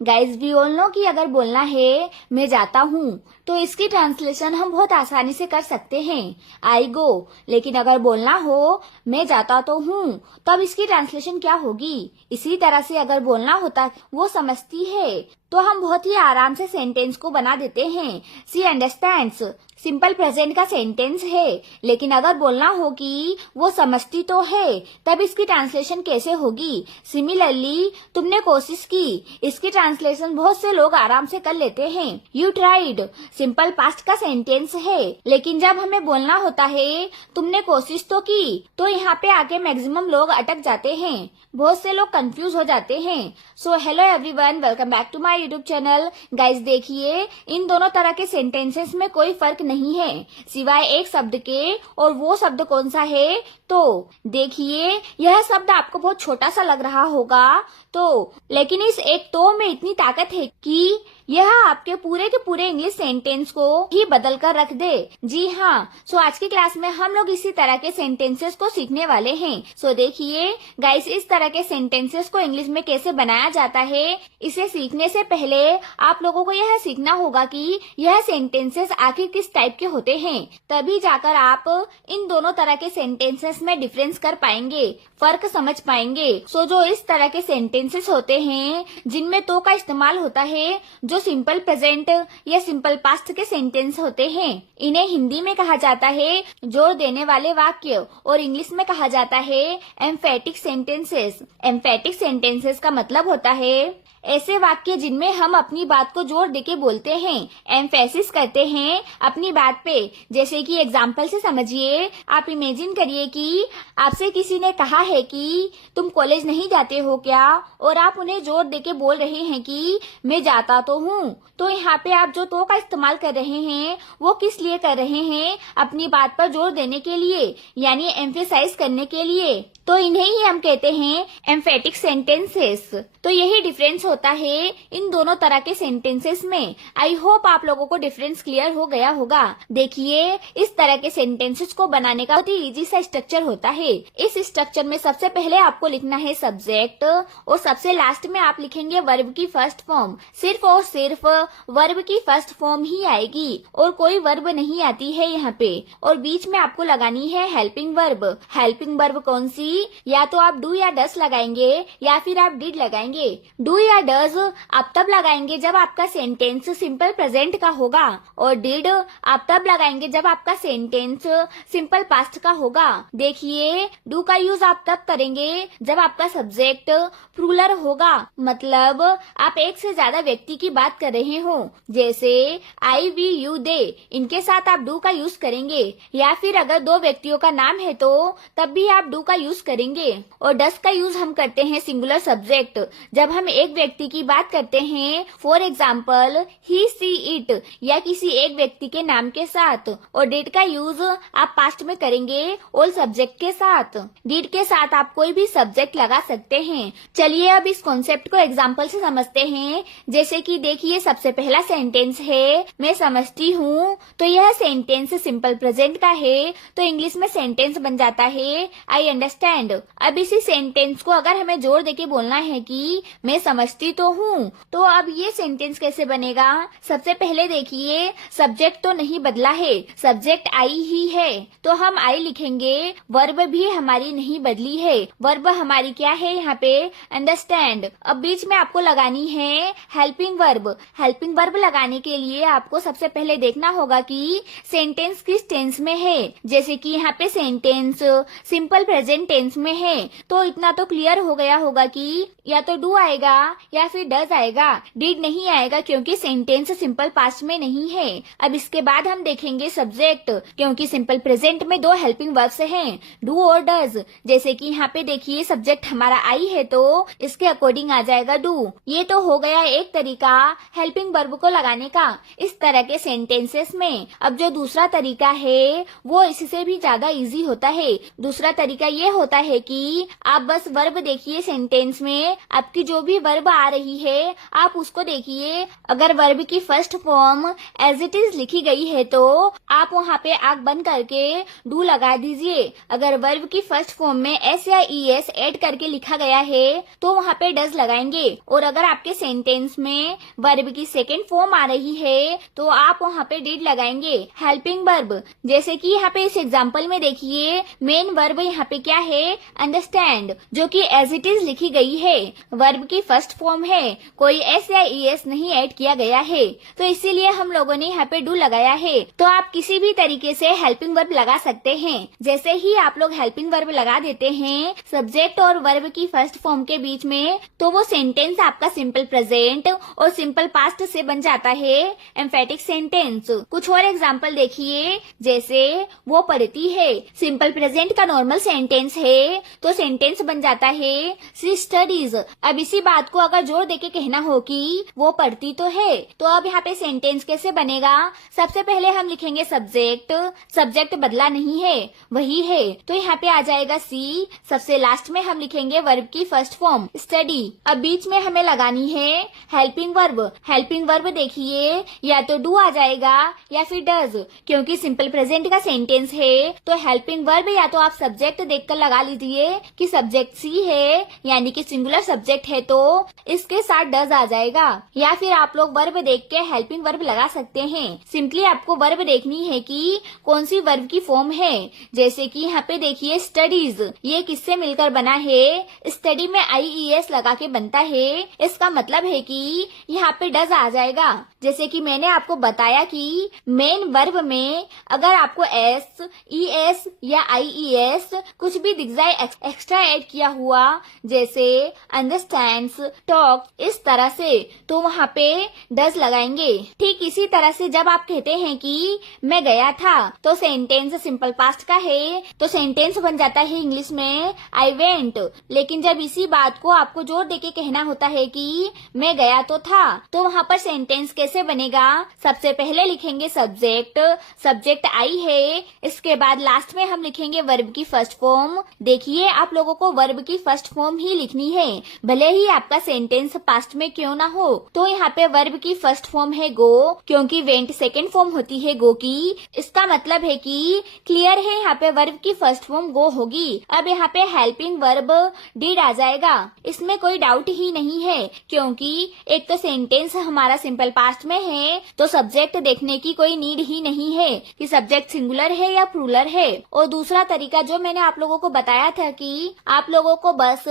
Guys we all know कि अगर बोलना है मैं जाता हूँ तो इसकी ट्रांसलेशन हम बहुत आसानी से कर सकते हैं, आई गो। लेकिन अगर बोलना हो मैं जाता तो हूँ, तब इसकी ट्रांसलेशन क्या होगी? इसी तरह से अगर बोलना होता वो समझती है, तो हम बहुत ही आराम से सेंटेंस को बना देते हैं। सी अंडरस्टैंड्स सिंपल प्रेजेंट का सेंटेंस है। लेकिन अगर बोलना हो कि वो समझती तो है, तब इसकी ट्रांसलेशन कैसे होगी? सिमिलरली तुमने कोशिश की, इसकी ट्रांसलेशन बहुत से लोग आराम से कर लेते हैं। यू ट्राइड सिंपल पास्ट का सेंटेंस है। लेकिन जब हमें बोलना होता है तुमने कोशिश तो की, तो यहाँ पे आके मैक्सिमम लोग अटक जाते हैं, बहुत से लोग कंफ्यूज हो जाते हैं। So hello everyone, welcome back to my YouTube channel. Guys देखिए, इन दोनों तरह के सेंटेंसेस में कोई फर्क नहीं है सिवाय एक शब्द के, और वो शब्द कौन सा है? तो देखिए, यह शब्द आपको बहुत छोटा सा लग रहा होगा तो, लेकिन इस एक तो में इतनी ताकत है कि यह आपके पूरे के पूरे इंग्लिश सेंटेंस को ही बदल कर रख दे। जी हाँ, सो आज की क्लास में हम लोग इसी तरह के सेंटेंसेस को सीखने वाले हैं। सो देखिए गाइस, इस तरह के सेंटेंसेस को इंग्लिश में कैसे बनाया जाता है, इसे सीखने से पहले आप लोगों को यह सीखना होगा कि यह सेंटेंसेस आखिर किस टाइप के होते हैं। तभी जाकर आप इन दोनों तरह के सेंटेंसेस में डिफरेंस कर पाएंगे, फर्क समझ पाएंगे। सो जो इस तरह के सेंटेंसेस होते हैं जिनमें तो का इस्तेमाल होता है, जो सिंपल प्रेजेंट या सिंपल पास्ट के सेंटेंस होते हैं, इन्हें हिंदी में कहा जाता है जोर देने वाले वाक्य, और इंग्लिश में कहा जाता है एम्फेटिक सेंटेंसेस। एम्फेटिक सेंटेंसेस का मतलब होता है ऐसे वाक्य जिनमें हम अपनी बात को जोर देके बोलते हैं, एम्फेसिस करते हैं अपनी बात पे। जैसे कि एग्जाम्पल से समझिए, आप इमेजिन करिए कि आपसे किसी ने कहा है कि तुम कॉलेज नहीं जाते हो क्या, और आप उन्हें जोर देके बोल रहे हैं कि मैं जाता तो हूँ। तो यहाँ पे आप जो तो का इस्तेमाल कर रहे हैं वो किस लिए कर रहे हैं? अपनी बात पर जोर देने के लिए, यानी एम्फेसाइज करने के लिए। तो इन्हें ही हम कहते हैं एम्फेटिक सेंटेंसेस। तो यही डिफरेंस होता है इन दोनों तरह के सेंटेंसेस में। आई होप आप लोगों को डिफरेंस क्लियर हो गया होगा। देखिए, इस तरह के सेंटेंसेस को बनाने का बहुत ही इजी सा स्ट्रक्चर होता है। इस स्ट्रक्चर में सबसे पहले आपको लिखना है सब्जेक्ट, और सबसे लास्ट में आप लिखेंगे वर्ब की फर्स्ट फॉर्म। सिर्फ और सिर्फ वर्ब की फर्स्ट फॉर्म ही आएगी, और कोई वर्ब नहीं आती है यहाँ पे। और बीच में आपको लगानी है हेल्पिंग वर्ब। हेल्पिंग वर्ब कौन सी? या तो आप डू या डस लगाएंगे, या फिर आप डिड लगाएंगे। डू या डज आप तब लगाएंगे जब आपका सेंटेंस सिंपल प्रेजेंट का होगा, और डिड आप तब लगाएंगे जब आपका सेंटेंस सिंपल पास्ट का होगा। देखिए, डू का यूज आप तब करेंगे जब आपका सब्जेक्ट प्लूरल होगा, मतलब आप एक से ज्यादा व्यक्ति की बात कर रहे हो। जैसे आई, वी, यू, दे, इनके साथ आप डू का यूज करेंगे। या फिर अगर दो व्यक्तियों का नाम है तो तब भी आप डू का यूज करेंगे। और डस का यूज हम करते हैं सिंगुलर सब्जेक्ट, जब हम एक व्यक्ति की बात करते हैं। For example he, see, it, या किसी एक व्यक्ति के नाम के साथ। और डिड का यूज आप पास्ट में करेंगे ऑल सब्जेक्ट के साथ। डिड के साथ आप कोई भी सब्जेक्ट लगा सकते हैं। चलिए अब इस कॉन्सेप्ट को एग्जाम्पल से समझते हैं। जैसे कि देखिए, सबसे पहला सेंटेंस है मैं समझती हूँ। तो यह सेंटेंस सिंपल प्रेजेंट का है, तो इंग्लिश में सेंटेंस बन जाता है आई अंडरस्टैंड। अब इसी सेंटेंस को अगर हमें जोर देके बोलना है कि मैं समझती तो हूँ, तो अब ये सेंटेंस कैसे बनेगा? सबसे पहले देखिए, सब्जेक्ट तो नहीं बदला है, सब्जेक्ट आई ही है, तो हम आई लिखेंगे। वर्ब भी हमारी नहीं बदली है, वर्ब हमारी क्या है यहाँ पे? अंडरस्टैंड। अब बीच में आपको लगानी है हेल्पिंग वर्ब। हेल्पिंग वर्ब लगाने के लिए आपको सबसे पहले देखना होगा कि सेंटेंस किस टेंस में है। जैसे कि यहाँ पे सेंटेंस सिंपल प्रेजेंट टेंस में है, तो इतना तो क्लियर हो गया होगा कि या तो डू आएगा या फिर डज आएगा, डिड नहीं आएगा क्योंकि सेंटेंस सिंपल पास्ट में नहीं है। अब इसके बाद हम देखेंगे सब्जेक्ट, क्योंकि सिंपल प्रेजेंट में दो हेल्पिंग वर्ब्स हैं, डू और डज। जैसे कि यहाँ पे देखिए, सब्जेक्ट हमारा आई है तो इसके अकॉर्डिंग आ जाएगा डू। ये तो हो गया एक तरीका हेल्पिंग वर्ब को लगाने का इस तरह के सेंटेंसेस में। अब जो दूसरा तरीका है वो इससे भी ज्यादा इजी होता है। दूसरा तरीका ये होता है कि आप बस वर्ब देखिए, सेंटेंस में आपकी जो भी वर्ब आ रही है आप उसको देखिए। अगर वर्ब की first form as it is लिखी गई है तो आप वहाँ पे आंख बंद करके डू लगा दीजिए। अगर वर्ब की फर्स्ट फॉर्म में एस या ई एस एड करके लिखा गया है तो वहाँ पे डज लगाएंगे। और अगर आपके सेंटेंस में वर्ब की सेकेंड फॉर्म आ रही है तो आप वहाँ पे डिड लगाएंगे, हेल्पिंग वर्ब। जैसे कि यहाँ पे इस एग्जाम्पल में देखिए मेन वर्ब यहाँ पे क्या है, अंडरस्टैंड, जो कि एज इट इज लिखी गई है। वर्ब की फर्स्ट फॉर्म है, कोई एस या ई एस नहीं ऐड किया गया है, तो इसीलिए हम लोगों ने यहाँ पे डू लगाया है। तो आप किसी भी तरीके से हेल्पिंग वर्ब लगा सकते हैं। जैसे ही आप लोग हेल्पिंग वर्ब लगा देते हैं सब्जेक्ट और वर्ब की फर्स्ट फॉर्म के बीच में, तो वो सेंटेंस आपका सिंपल प्रेजेंट और सिंपल पास्ट से बन जाता है एम्फेटिक सेंटेंस। कुछ और एग्जाम्पल देखिए, जैसे वो पढ़ती है, सिंपल प्रेजेंट का नॉर्मल सेंटेंस है तो सेंटेंस बन जाता है शी स्टडीज। अब इसी बात को अगर जोर देके कहना हो कि वो पढ़ती तो है, तो अब यहाँ पे सेंटेंस कैसे बनेगा। सबसे पहले हम लिखेंगे सब्जेक्ट, सब्जेक्ट बदला नहीं है, वही है, तो यहाँ पे आ जाएगा सी। सबसे लास्ट में हम लिखेंगे वर्ब की फर्स्ट फॉर्म स्टडी। अब बीच में हमें लगानी है हेल्पिंग वर्ब। हेल्पिंग वर्ब देखिए या तो डू आ जाएगा या फिर डज, क्योंकि सिंपल प्रेजेंट का सेंटेंस है तो हेल्पिंग वर्ब या तो आप सब्जेक्ट देखकर लगा लीजिए कि सब्जेक्ट सी है, यानी कि सिंगुलर सब्जेक्ट है तो इसके साथ डज आ जाएगा, या फिर आप लोग वर्ब देख के हेल्पिंग वर्ब लगा सकते हैं। सिंपली आपको वर्ब देखनी है कि कौन सी वर्ब की फॉर्म है। जैसे कि यहाँ पे देखिए स्टडीज, ये किससे मिलकर बना है, स्टडी में IES लगा के बनता है, इसका मतलब है कि यहाँ पे डज आ जाएगा। जैसे कि मैंने आपको बताया कि मेन वर्ब में अगर आपको S, ES या IES कुछ भी दिख जाए एक्स्ट्रा ऐड किया हुआ, जैसे अंडरस्टैंड्स, टॉक, इस तरह से, तो वहाँ पे डज लगाएंगे। ठीक इसी तरह से जब आप कहते हैं कि मैं गया था तो सेंटेंस सिंपल पास्ट का है तो सेंटेंस बन जाता है इंग्लिश में आई वेंट। लेकिन जब इसी बात को आपको जोर देके कहना होता है कि मैं गया तो था, तो वहाँ पर सेंटेंस कैसे बनेगा। सबसे पहले लिखेंगे सब्जेक्ट, सब्जेक्ट आई है, इसके बाद लास्ट में हम लिखेंगे वर्ब की फर्स्ट फॉर्म। देखिए आप लोगों को वर्ब की फर्स्ट फॉर्म ही लिखनी है, भले ही आपका सेंटेंस पास्ट में क्यों ना हो। तो यहाँ पे वर्ब की फर्स्ट फॉर्म है गो, क्योंकि वेंट सेकेंड फॉर्म होती है गो की। इसका मतलब है कि क्लियर है, यहाँ पे वर्ब की फर्स्ट फॉर्म गो होगी। अब यहाँ पे हेल्पिंग वर्ब डिड आ जाएगा, इसमें कोई डाउट ही नहीं है, क्योंकि एक तो सेंटेंस हमारा सिंपल पास्ट में है तो सब्जेक्ट देखने की कोई नीड ही नहीं है कि सब्जेक्ट सिंगुलर है या प्लूरल है। और दूसरा तरीका जो मैंने आप लोगों को बताया था कि आप लोगों को बस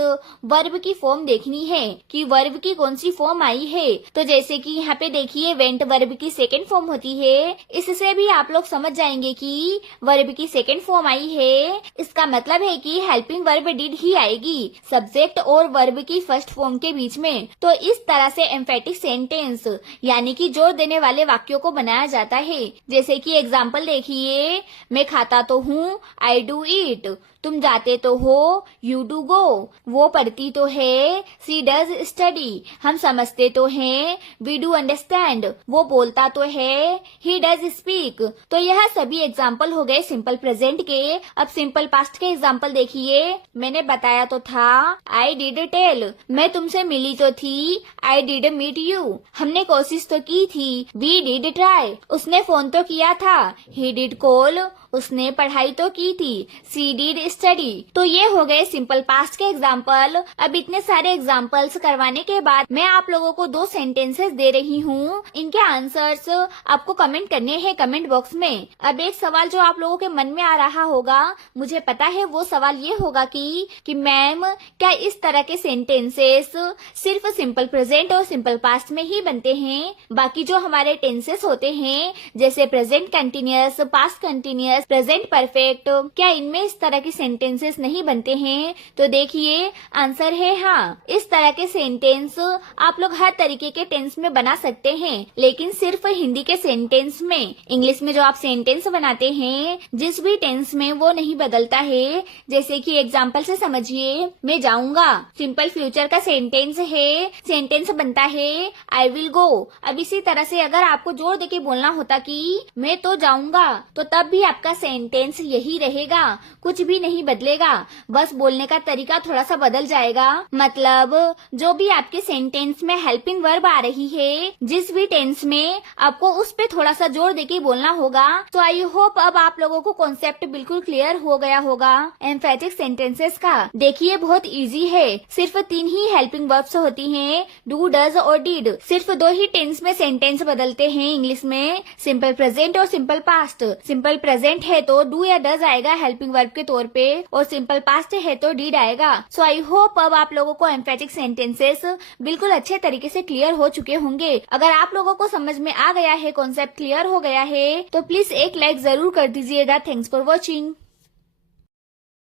वर्ब की फॉर्म देखनी है कि वर्ब की कौन सी फॉर्म आई है। तो जैसे कि यहाँ पे देखिए वेंट वर्ब की सेकेंड फॉर्म होती है, इससे भी आप लोग समझ जाएंगे कि वर्ब की सेकेंड फॉर्म आई है, इसका मतलब है कि हेल्पिंग वर्ब डिड ही आएगी सब्जेक्ट और वर्ब की फर्स्ट फॉर्म के बीच में। तो इस तरह से एम्फेटिक सेंटेंस यानी कि जोर देने वाले वाक्यों को बनाया जाता है। जैसे कि एग्जाम्पल देखिए, मैं खाता तो हूँ, आई डू ईट, तुम जाते तो हो, यू डू गो, वो पढ़ती तो है, सी डज स्टडी, हम समझते तो हैं, वी डू अंडरस्टैंड, वो बोलता तो है, ही डज स्पीक। तो यह सभी एग्जाम्पल हो गए सिंपल प्रेजेंट के। अब सिंपल पास्ट के एग्जाम्पल देखिए, मैंने बताया तो था, आई डिड टेल, मैं तुमसे मिली तो थी, आई डिड मीट यू, हमने कोशिश तो की थी, वी डिड ट्राई, उसने फोन तो किया था, ही डिड कॉल, उसने पढ़ाई तो की थी, सी डिड स्टडी। तो ये हो गए सिंपल पास्ट के एग्जाम्पल। अब इतने सारे एग्जाम्पल्स करवाने के बाद मैं आप लोगों को 2 सेंटेंसेस दे रही हूँ, इनके आंसर्स आपको कमेंट करने हैं कमेंट बॉक्स में। अब एक सवाल जो आप लोगों के मन में आ रहा होगा, मुझे पता है वो सवाल ये होगा कि मैम क्या इस तरह के सेंटेंसेस सिर्फ सिंपल प्रेजेंट और सिंपल पास्ट में ही बनते हैं, बाकी जो हमारे टेंसेस होते हैं जैसे present continuous, past continuous, present perfect, क्या इनमें इस तरह की सेंटेंसेस नहीं बनते हैं? तो देखिए आंसर है हाँ। इस तरह के सेंटेंस आप लोग हर तरीके के टेंस में बना सकते हैं, लेकिन सिर्फ हिंदी के सेंटेंस में। इंग्लिश में जो आप सेंटेंस बनाते हैं जिस भी टेंस में वो नहीं बदलता है। जैसे कि एग्जाम्पल से समझिए, मैं जाऊंगा सिंपल फ्यूचर का सेंटेंस है, सेंटेंस बनता है आई विल गो। अब इसी तरह से अगर आपको जोर देके बोलना होता कि मैं तो जाऊंगा, तो तब भी आपका सेंटेंस यही रहेगा, कुछ भी नहीं बदलेगा, बस बोलने का तरीका थोड़ा सा बदल जाएगा। मतलब जो भी आपके सेंटेंस में हेल्पिंग वर्ब आ रही है, जिस भी टेंस में, आपको उस पे थोड़ा सा जोर देके बोलना होगा। तो आई होप अब आप लोगों को कॉन्सेप्ट बिल्कुल क्लियर हो गया होगा एम्फेटिक सेंटेंसेस का। देखिए बहुत इजी है, सिर्फ 3 ही हेल्पिंग वर्ब्स होती हैं, डू, डज और डिड। सिर्फ 2 ही टेंस में सेंटेंस बदलते हैं इंग्लिश में, सिंपल प्रेजेंट और सिंपल पास्ट। सिंपल प्रेजेंट है तो डू या डज आएगा हेल्पिंग वर्ब के तौर पे, और सिंपल पास्ट है तो डिड आएगा। सो आई होप अब आप लोगों को एम्फेटिक सेंटेंसेस बिल्कुल अच्छे तरीके से क्लियर हो चुके होंगे। अगर आप लोगों को समझ में आ गया है, कॉन्सेप्ट क्लियर हो गया है, तो प्लीज एक लाइक जरूर कर दीजिएगा। Thanks for watching.